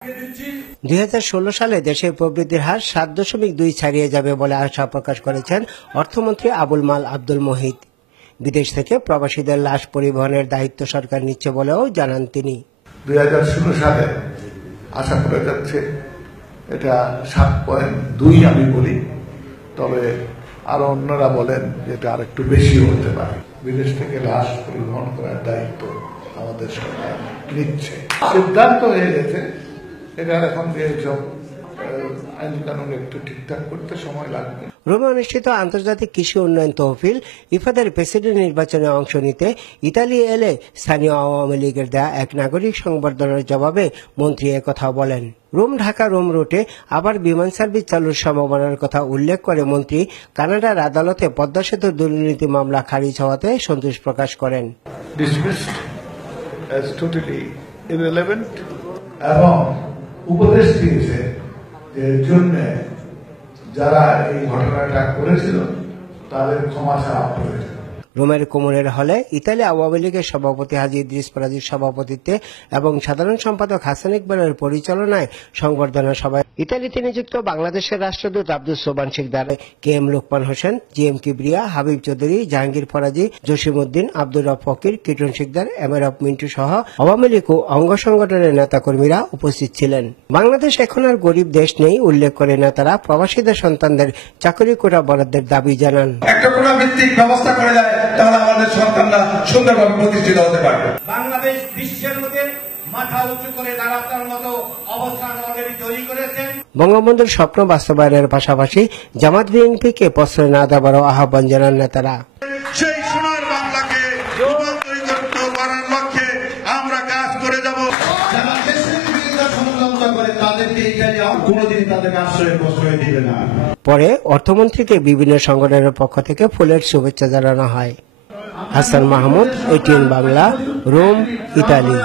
2016 সালে দেশের প্রবৃদ্ধির হার 7.2 ছাড়িয়ে যাবে বলে আশা প্রকাশ করেছেন অর্থমন্ত্রী আবুল মাল আব্দুল মুহিত। বিদেশ থেকে প্রবাসীদের লাশ পরিবহনের দায়িত্ব সরকার নিচ্ছে বলেও জানান তিনি। 2016 সালে আশা করা যাচ্ছে এটা 7.2 আমি বলি, তবে আরো অন্যরা বলেন যে এটা আর একটু বেশি হতে পারে। বিদেশ থেকে লাশ পরিবহন করার দায়িত্ব আমাদের সরকার নিচ্ছে, সিদ্ধান্ত হয়ে গেছে। এটা এখন যে সব আইন কানুন একটু ঠিকঠাক করতে সময় লাগবে। রোমে অনুষ্ঠিত আন্তর্জাতিক কৃষি উন্নয়ন তহবিল ইফাদের প্রেসিডেন্ট নির্বাচনে অংশ নিতে ইতালি এলে স্থানীয় আওয়ামী লীগের দেয়া এক নাগরিক সংবর্ধনার জবাবে মন্ত্রী একথা বলেন। রোম ঢাকা রোম রুটে আবার বিমান সার্ভিস চালুর সম্ভাবনার কথা উল্লেখ করে মন্ত্রী কানাডার আদালতে পদ্মা সেতুর দুর্নীতি মামলা খারিজ হওয়াতে সন্তোষ প্রকাশ করেন। এবং উপদেশ দিয়েছে যে জন্য যারা এই ঘটনাটা করেছিল তাদের ক্ষমা চাওয়া প্রয়োজন। রোমের কোমরের হলে ইতালি আওয়ামী লীগের সভাপতি হাজী ইদ্রিস ফরাজীর সভাপতিত্বে এবং সাধারণ সম্পাদক হাসান ইকবালের পরিচালনায় সংবর্ধনা সভায় ইতালিতে নিযুক্ত বাংলাদেশের রাষ্ট্রদূত Abdus Sobhan Sikder, K M Lokman Hossain, G M Kibria, Habib Chowdhury, Jahangir Faraji, Jasimuddin, Abdur Rob Fakir, Kiton Sikder, MRF Mintu সহ আওয়ামী লীগ ও অঙ্গ সংগঠনের নেতাকর্মীরা উপস্থিত ছিলেন। বাংলাদেশ এখন আর গরিব দেশ নেই উল্লেখ করে নেতারা প্রবাসীদের সন্তানদের চাকরি কোটা বরাদ্দের দাবি জানান। একটা কোটা ভিত্তিক ব্যবস্থা করে দেয় তাহলে আমাদের সন্তানরা সুন্দরভাবে প্রতিষ্ঠিত হতে পারবে। বাংলাদেশ বিশ্বের মধ্যে মাথা উঁচু করে দাঁড়ানোর মতো অবস্থান অলরেডি তৈরি করেছেন। বঙ্গবন্ধুর স্বপ্ন বাস্তবায়নের পাশাপাশি জামাত বিএনপিকে প্রশ্রয় না দেওয়ারও আহ্বান জানান নেতারা। সেই সোনার বাংলাকে রূপান্তরিত করার লক্ষ্যে আমরা কাজ করে যাব। যারা দেশের বিরুদ্ধে ষড়যন্ত্র করে তাদেরকে কোনোদিন তাদেরকে আশ্রয় প্রশ্রয় দিবে না। পরে অর্থমন্ত্রীকে বিভিন্ন সংগঠনের পক্ষ থেকে ফুলের শুভেচ্ছা জানানো হয়। Hasan Mahmud, ATN Bangla, Rome, Italy.